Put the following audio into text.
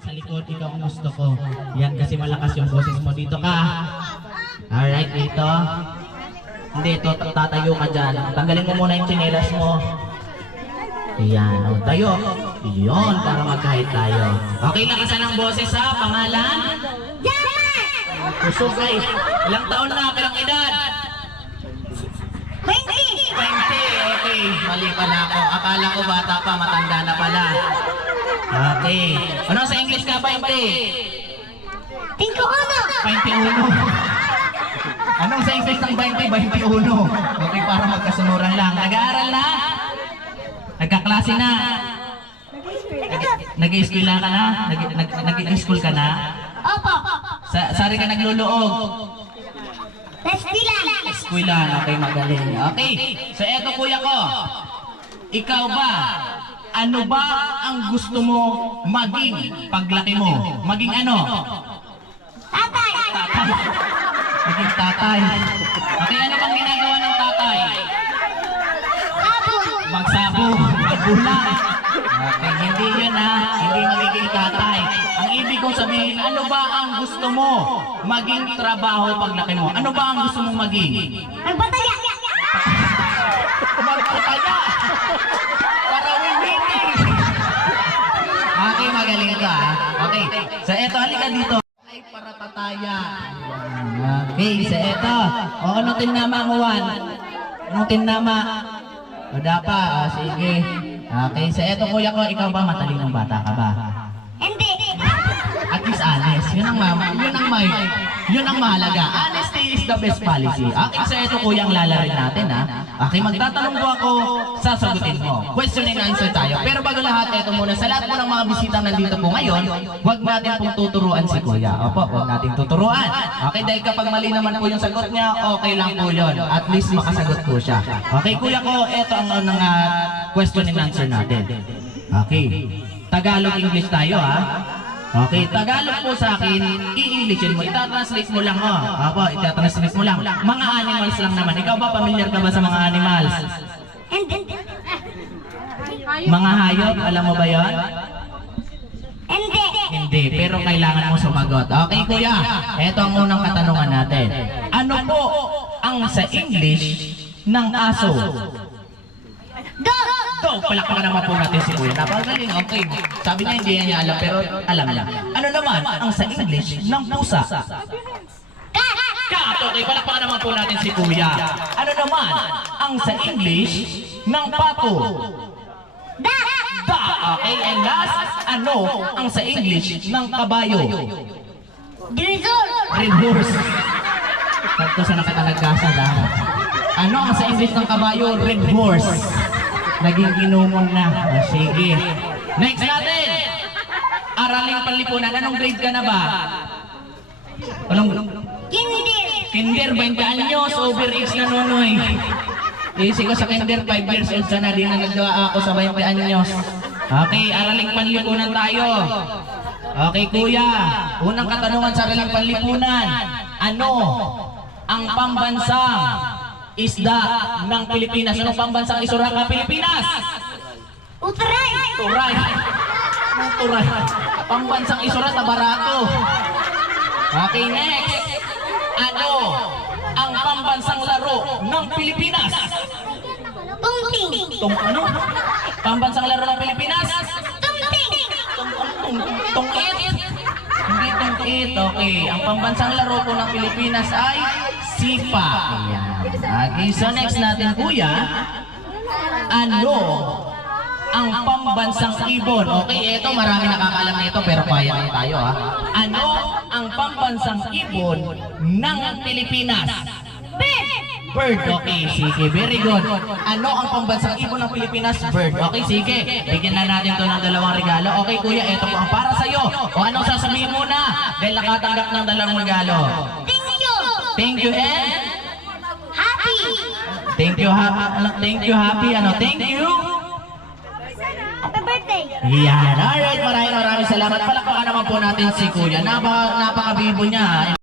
sa likod, ikaw ang gusto ko. Yan kasi malakas yung boses mo. Dito ka. Alright, dito. Hindi, tatayo ka dyan. Tanggalin mo muna yung tsinelas mo. Yan, o, tayo. Yun, para magkahit tayo. Okay, lakasan ang boses ha. Pangalan? Kusog guys. Ilang taon na, ilang edad? 20! Okay, mali pala ako. Akala ko bata pa, matanda na pala. Okay. Ano sa English ka, 20? 21. Anong sa English ng 20? 21. Okay, para magkasunuran lang. Nag-aaral na? Nagkaklase na? Nag-i-eskwela ka na? Nag-i-school ka na? Opo. Sari ka nagluluog? Eskwela. Eskwelahan, okay, magaling. Okay, so eto kuya ko. Ikaw ba, ano ba ang gusto mo maging paglaki mo? Maging ano? Tatay. Tatay. Maging tatay. Okay, ano bang ginagawa ng tatay? Sabon. Magsabong, magbulang. Okay, hindi yun ha. Hindi magiging tatay. Ang ibig kong sabihin, ano ba ang gusto mo maging trabaho paglaki mo? Ano ba ang gusto mong maging? Magbataya. Magpataya! Para winning! Okay, magaling ka. Okay, so eto, halika dito. Ay, para tataya. Okay, so eto. O, ano tinama mo, Juan? Anong tinama? O, dapa. O, sige. Okay, so eto, kuya ko, ikaw ba matalinong bata ka ba? Hindi. At least honest. Yun ang yun ang mahalaga. Honesty is the best policy. Okay, so ito kuya ang lalarin natin ha. Okay, magtatanong po ako, sasagutin mo. Question and answer tayo. Pero bago lahat, ito muna. Sa lahat po ng mga bisita nandito po ngayon, huwag natin pong tuturuan si kuya. Opo, huwag natin tuturuan. Okay, dahil kapag mali naman po yung sagot niya, okay lang po yun. At least makasagot po siya. Okay, kuya ko, ito ang unang question and answer natin. Okay, Tagalog-English tayo ha. Okay, Tagalog po sa akin, i-Englishin mo, itatranslate mo lang ho. Apo, itatranslate mo lang. Mga animals lang naman. Ikaw ba, familiar ka ba sa mga animals? Hindi. Mga hayop, alam mo ba yon? Hindi. Hindi, pero kailangan mo sumagot. Okay, kuya, ito ang unang katanungan natin. Ano po ang sa English ng aso? Dog. Dog, palakpakan naman po natin si kuya. Napagaling, okay. Sabi niya hindi niya alam, pero alam niya. Ano naman ang sa English ng pusa? Cat. Okay, palakpakan naman po natin si kuya. Ano naman ang sa English ng pato? Da. Okay, and last, ano ang sa English ng kabayo? Dinosaur. Red horse. Sakto sa nakatalagkasan ha. Ano ang sa English ng kabayo? Red horse. Naging ginumon na. O, sige. Next natin. Araling Panlipunan. Anong grade ka na ba? Anong? Kinder, 20 anyos. Overage na nonoy. Isi ko sa kinder, 5 years old sana. Di na nagawa ako sa 20 anyos. Okay, Araling Panlipunan tayo. Okay, kuya. Unang katanungan sa Araling Panlipunan. Ano ang pambansang isda ng Pilipinas? Anong pambansang isura ng Pilipinas? Uturay. Turay. Turay. Pambansang isura sa Barato. Okay, next. Ano ang pambansang laro ng Pilipinas? Tungting. Ano? Pambansang laro ng Pilipinas? Tungting. Tungit. Hindi tungit. Okay. Ang pambansang laro po ng Pilipinas ay sipa. Ayan. Okay, so next natin kuya, ano ang pambansang ibon? Okay, ito marami nakakaalam na ito pero kaya lang tayo ha. Ano ang pambansang ibon ng Pilipinas? Bird. Okay, sige, very good. Ano ang pambansang ibon ng Pilipinas? Bird. Okay, sige, bigyan na natin to ng dalawang regalo. Okay kuya, ito po ang para sa'yo. O anong sasabihin mo na dahil nakatanggap ng dalawang regalo? Thank you and Happy. thank you, happy, ano, thank you. Happy birthday. Yan, alright, maraming salamat. Palakpakan naman po natin si kuya. Napakabibo niya.